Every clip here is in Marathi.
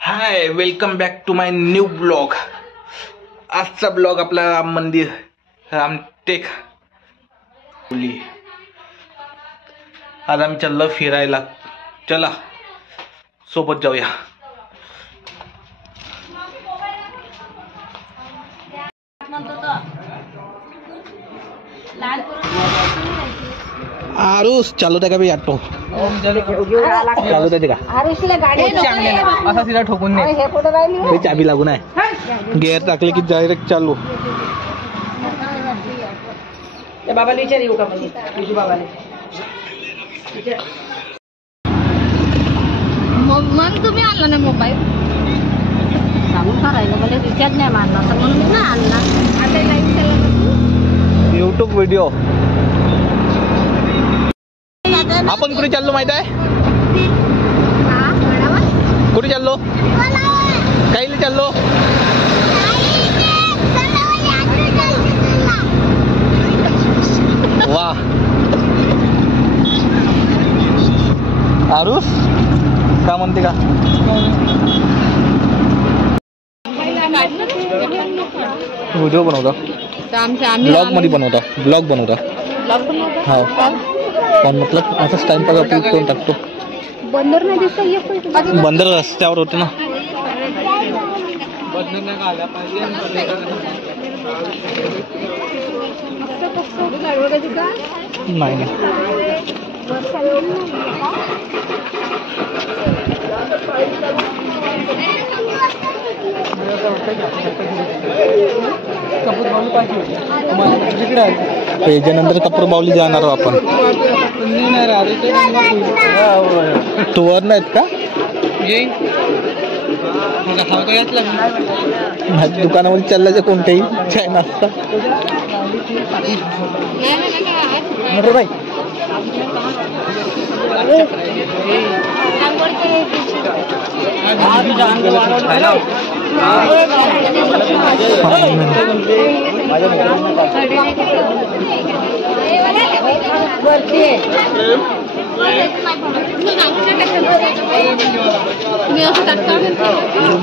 High, welcome back to my new blog. आजचा ब्लॉग आपला राम मंदिर रामटेक. आज आम्ही चाललो फिरायला. चला सोबत जाऊया. आरुष चालू का भी ऑटो चालू का असा तिला ठोकून नाही. चाबी लागून आहे. गेअर टाकले की डायरेक्ट चालू. बाबाला विचार येऊ का बाबाने मग तुम्ही आणला नाही मोबाईल सांगून करायला मला रिचार्ज नाही मारला तर म्हणून मी नाही आणला. आता लाईव्ह यूट्यूब व्हिडिओ. आपण कुठे चाललो माहित आहे? कुठे चाललो? काहीला चाललो. वा आरुष का म्हणते का? व्हिडिओ बनवता ब्लॉग मध्ये बनवता. ब्लॉग बनवता हो पण मतलब असंच टाइमपास आपण करून टाकतो. बंदर नाही दिसत. बंदर रस्त्यावर होते ना. नाही ना त्याच्यानंतर कपूर बावली जाणार आपण. तू वर नाहीत का? दुकानामध्ये चाललायचं कोणत्याही चाय नाश्ता. भाई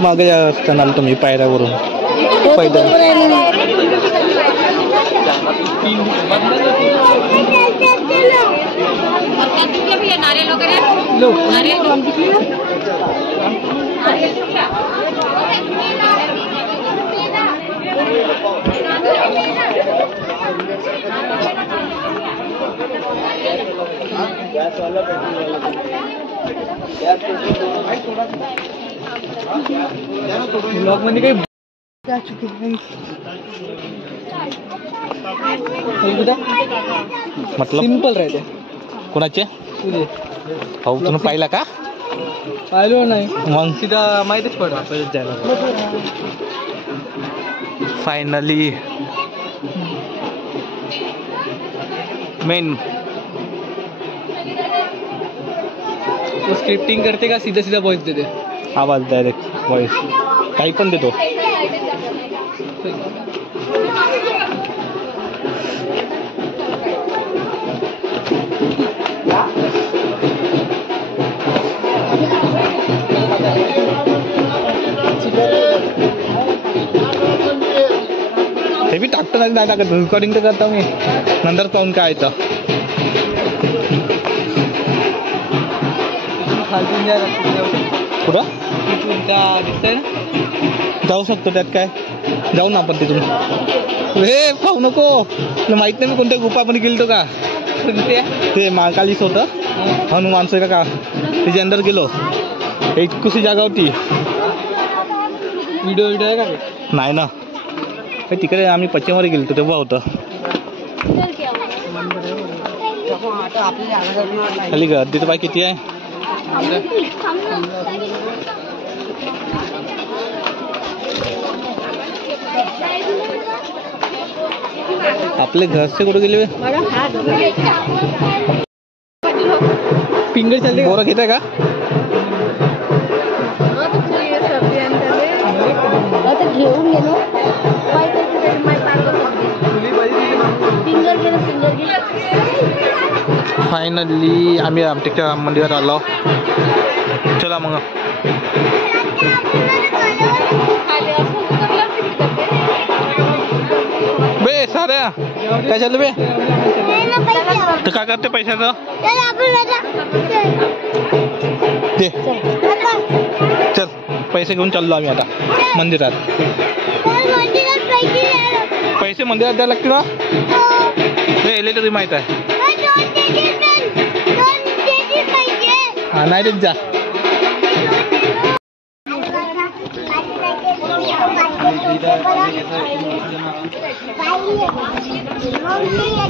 मागे असताना तुम्ही पायऱ्यावरून पैदल. ब्लॉग मध्ये काही मतलब सिंपल राहते. कोणाचे भाऊ तुम्ही पाहिला का? पाहिलो नाही मग तिथं माहितीच पडलं आपल्याला जायला. फायनली मेन तो स्क्रिप्टिंग करते का सीधा सीधा वॉइस देते? आवाज डायरेक्ट वॉइस काही पण देतो. ते बी टाकतो नाही टाकत. रेकॉर्डिंग तर करतो मी नंतर पाहून काय येतं. कुठं दिसतंय ना जाऊ शकतो त्यात काय. जाऊ ना आपण तिथून. हे पाहू नको, तुला माहित नाही मी कोणत्या गुफामध्ये गेलतो का? ते महाकालीच होतं, हनुमानचं का त्याच्या अंदर गेलो. एक कुशी जागा होती. व्हिडिओ आहे का? नाही ना, तिकडे आम्ही पश्चिमवर गेलतो तेव्हा होतं. खाली गर्दी तर बाई किती आहे. आपले घरचे कुठे गेले? पिंगळ चालले. बोरं घेताय का? घेऊन गेलो. फायनली आम्ही रामटेकच्या राम मंदिरात आलो. चला मग. बे साऱ्या काय चाललं बे? तर काय करते पैशाचं? दे चल, पैसे घेऊन चाललो आम्ही आता मंदिरात. पैसे मंदिरात द्यायला लागतील ना? हे एले तरी माहित आहे. हा नाही देत जा.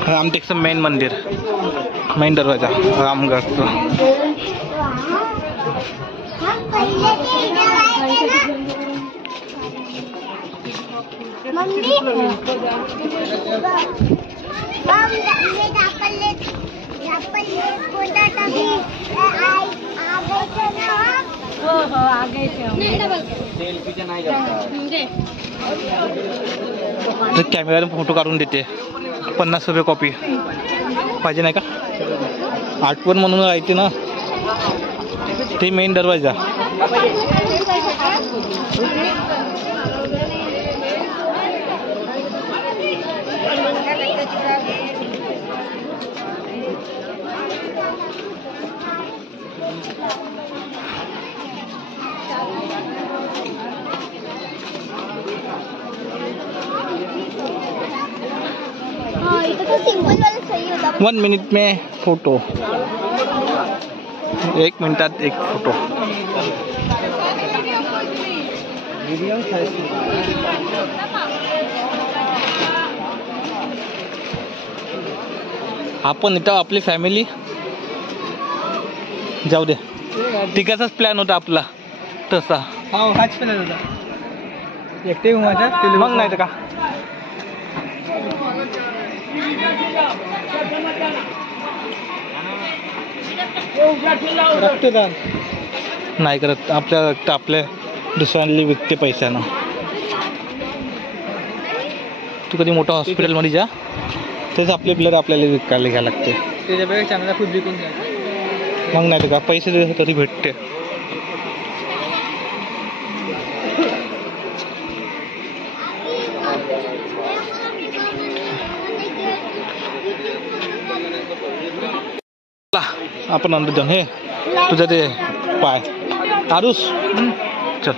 रामटेकचं मेन मंदिर, मेन दरवाजा रामगडचं. कॅमेऱ्याने फोटो काढून देते. 50 रुपये कॉपी पाहिजे नाही का? आठवण म्हणून राहते ना. ते मेन दरवाजा. तो 1 मिनट में फोटो, 1 मिनिटात एक फोटो. आपण इथं आपली फॅमिली जाऊ दे. तिघाचाच प्लॅन होता आपला तसा. हाच प्लॅन होता. एकटे मग नाही तर का. नाही करत आपल्या दुसऱ्यांना विकते पैशानं. तू कधी मोठ्या हॉस्पिटलमध्ये जा, तेच आपले प्लेअर आपल्याला विकायला घ्यायला लागते. त्याच्यापेक्षा चांगला खुद विकून घ्या. मग नाही तर का पैसे दिले तरी भेटते. आपण अंदर जाऊन. हे तुझं ते पाय आरुस चल.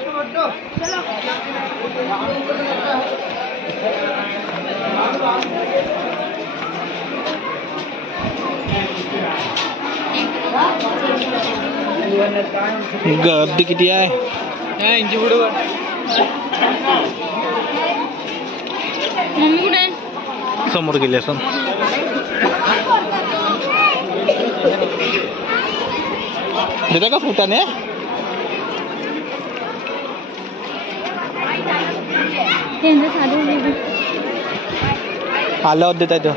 गर्दी किती आहे. समोर गेली असं. देता का फुटाने? आल्यावर देता येतं.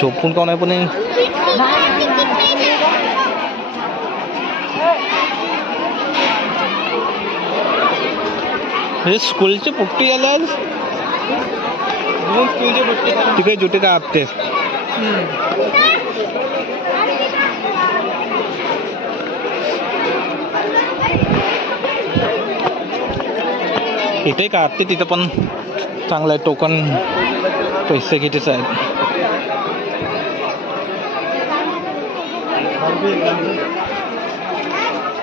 झोपून का नाही पण हे स्कूलचे पुट्टी आल्या. तिकडे जुटे का आपते. इथे का आते तिथं पण चांगलं आहे. टोकन पैसे कितीच आहेत.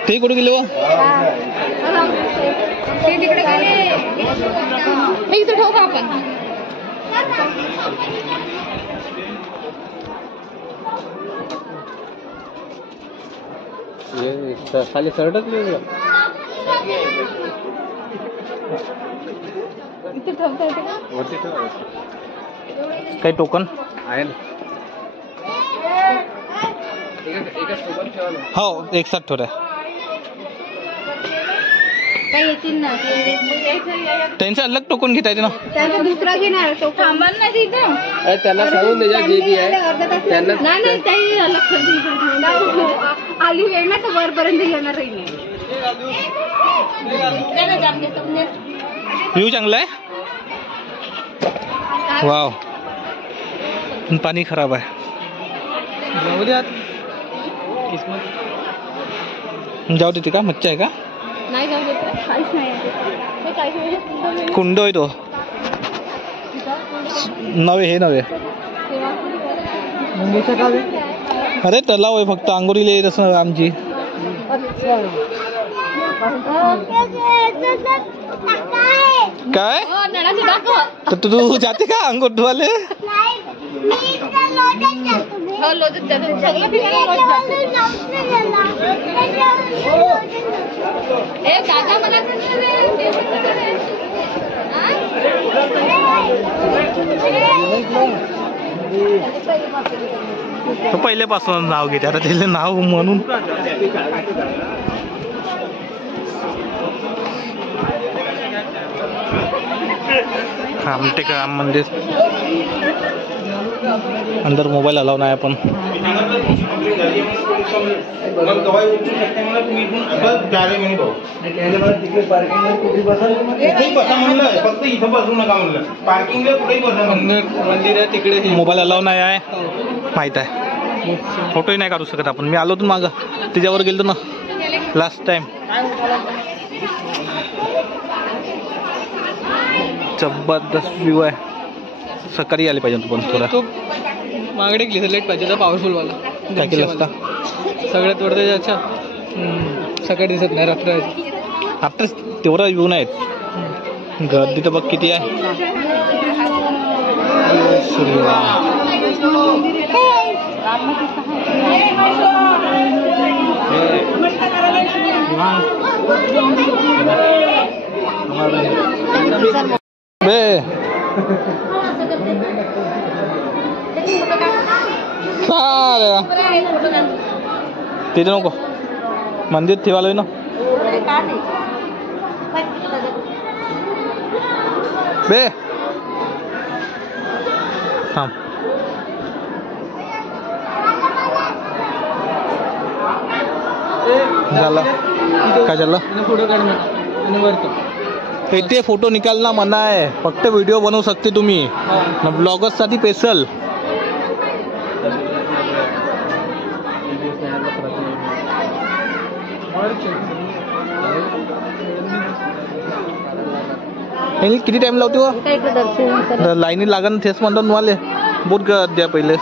ते कुठे गेले हो? ते तिकडे गेले. मी इथे ठेवू का आपण? खाली शर्टच इथे ठेवता येते का? काही टोकन आहे ना. हो एक साथ ठेवता काही येतील ना. त्यांचं अलग टोकन घेता येते ना. त्याचा दुसरा घेणार तो थांबाल ना तिथं. त्यांना सांगून द्या जे बी आहे त्यांना. नाही काही अलग आली वेळ ना तर वरपर्यंत येणार नाही. व्ह्यू चांगला आहे. वाव पाणी खराब आहे. जाऊ देते का? मच्छा आहे का? नाही जाऊ देत काहीच नाही. कुंड आहे तो नव्हे. हे नव्हे. अरे तलाव आहे फक्त आंघोळीला येत असं आमची. काय तर तू जाते का अंघोळ धुवाले? तो पहिल्यापासून नाव घेते आता त्याला नाव म्हणून. आमटे का राम मंदिर अंदर मोबाईल अलाव नाही आपण. मोबाईल अलाव नाही आहे माहित आहे. फोटोही नाही काढू शकत आपण. मी आलो होतो मागं त्याच्यावर गेलो ना लास्ट टाइम. जबरदस्त व्ह्यू आहे. सकाळी आले पाहिजे पण थोडा मागडे ग्लिझरलाइट पाहिजे पॉवरफुल वाला. काय केलं असता सगळ्यात वरती अच्छा सकाळी दिसत नाही रात्र आहे. आफ्टर तेवढा व्ह्यू नाहीत. गर्दी तर बघ किती आहे. बे तिथे नको मंदिर ठेवायला ना. बे थांब. झालं काय झालं? फोटो काढणार आणि वरतो इथे फोटो निकालना मना आहे. फक्त व्हिडिओ बनवू शकते तुम्ही ब्लॉगर्स साठी स्पेशल. किती टाइम लावते हो? लाईनी लागण तेच म्हणतात तुम्हाला. बहुत गर्दी आहे पहिलेच.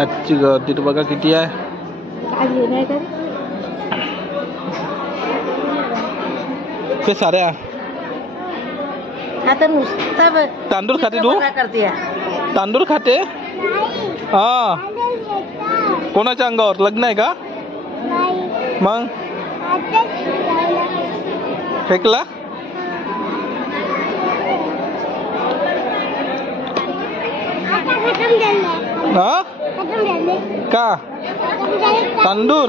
आजची गर्दी तर बघा किती आहे. ते सारे आता नुसतं तांदूळ खाते तू? तांदूळ खाते? हा. कोणाच्या अंगावर लग्न आहे का? मग फेकला? हा का तांदूळ?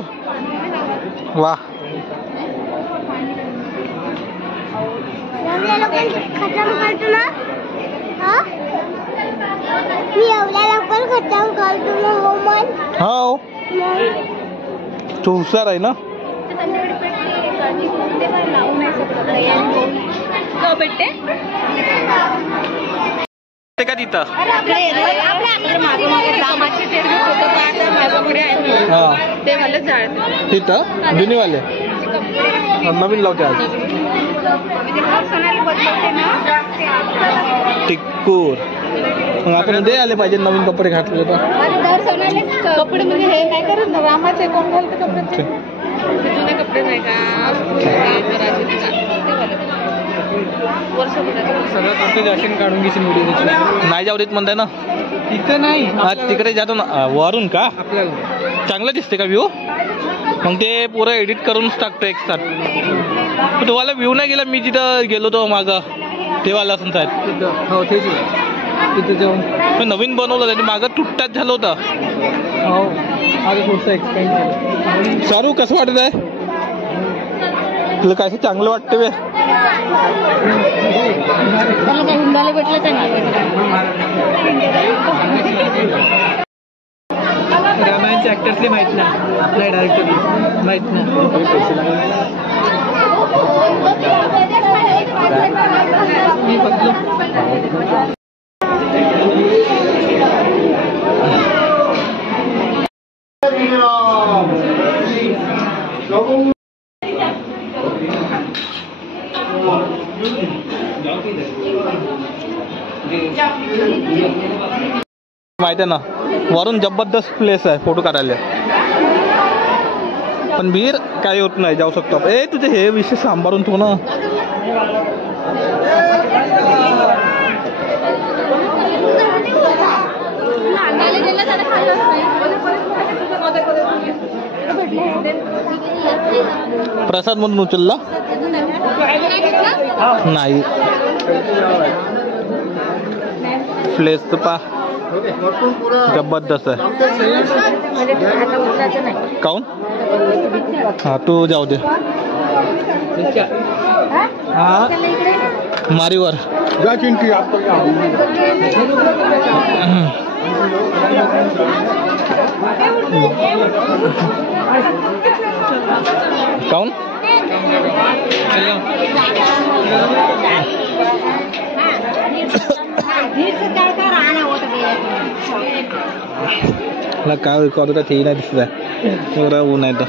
वा खतम करतो ना. मी एवढ्या लवकर खतम करतो ना. हो तू हुशार आहे ना. भेटते का तिथं? तिथं जुनीवाले नवीन लावते आज. टिक्कूर. मग आपण उद्या आले पाहिजे नवीन कपडे घातले तर. कपडे म्हणजे हे काय करत ना रामाचे कोण घालते कपडे जुने कपडे नाही का सगळं कपडे जाशीन काढून घेशील व्हिडिओ. नाही जाऊ देत म्हणताय ना. तिथं नाही हा तिकडे जातो ना वरून का. आपल्याला चांगलं दिसते का व्ह्यू. मग ते पुरं एडिट करूनच टाकतो एक साथ. तुम्हाला व्ह्यू नाही गेला मी जिथं गेलो तो मागं तेव्हा असं साहेब. तिथं हो तेच तिथं जाऊन पण नवीन बनवलं त्याने मागं तुटताच झालं होतं. हो आता थोडंसं एक्सपेंड केलं. सारू कसं वाटत आहे तुला. काय चांगलं वाटतं बे. त्याला काही हुंडायला भेटलं तर नाही रामायणचे ऍक्टर्सले माहित नाही. आपल्या डायरेक्टर माहित नाही. मी बघलो माहिती आहे ना वरून जबरदस्त प्लेस आहे फोटो काढायला. पण भीर काही होत नाही जाऊ शकतो. ए तुझे हे विषय सांभाळून ठेव ना. प्रसाद म्हणून उचलला नाही. प्लेस तर पा जबरदस्त आहे. काऊन हा तू जाऊ दे. हा मारीवर काऊन काय करू ते नाही दिसत आहे. एवढा ऊन आहे तर.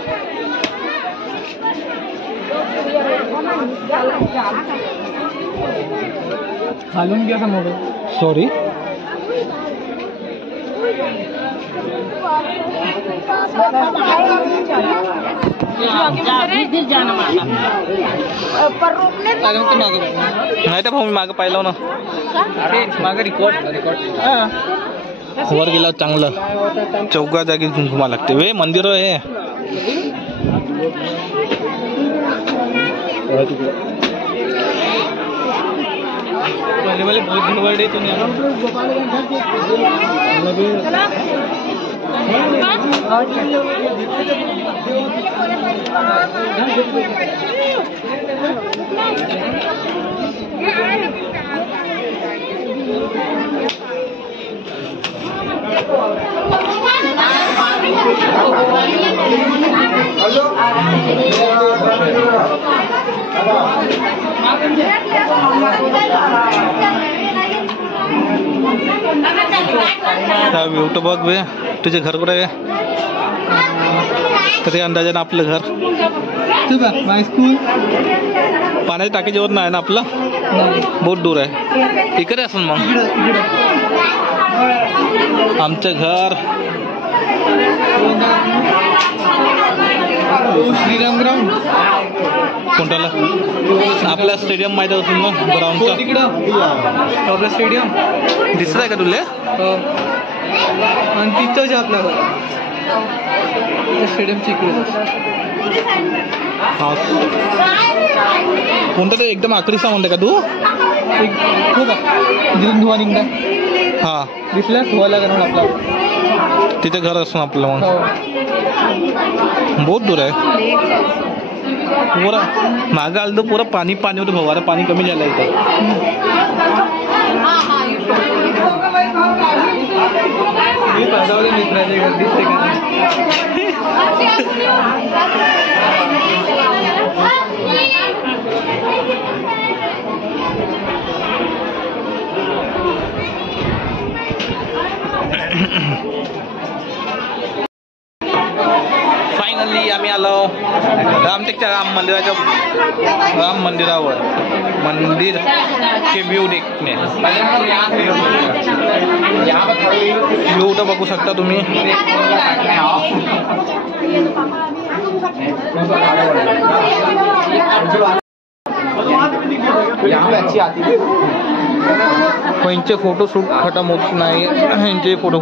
घालून घ्या मोबाईल. सॉरी नाही तर भाऊ मी मागं पाहिलं ना. मागं रिकॉर्ड वर गेला चांगलं चौका जागी घुमा लागते वे मंदिर आहे. वाले बहुत दिन बर्थडे तो नहीं व्ह्यू तर बघ बे. तुझे घर कुठे आहे तरी अंदाजानं आपलं घर. माय स्कूल पाण्याच्या टाकीच्यावर नाही ना आपलं. बहुत दूर आहे. इकडे असून मग आमचं घर श्रीराम ग्राउंड कोणत्याला आपला स्टेडियम माहिती असून ना ग्राउंडचा तिकडं आपलं स्टेडियम दिसत आहे का तुला. आणि तिथंच आपलं स्टेडियमची इकडे. हा कोणतं ते एकदम आखरीचा म्हणते का तू. खूप जिथून धुवा निघणार हा दिसला धुवाला ग्राउंड आपला. तिथे घर असून आपलं मग बहुत दूर आहे. पुरा मागं आलं तर पुरं पाणी पाणी होतं भाऊ. आता पाणी कमी झालं इथं. मी पंजावले मित्राचे घर दिसते का. फायनली आम्ही आलो. आमचे डायरेक्ट राम मंदिरावर मंदिर के व्यू देखणे व्यू तर बघू शकता तुम्ही. यांचे फोटोशूट खतम होत नाही. यांचे फोटो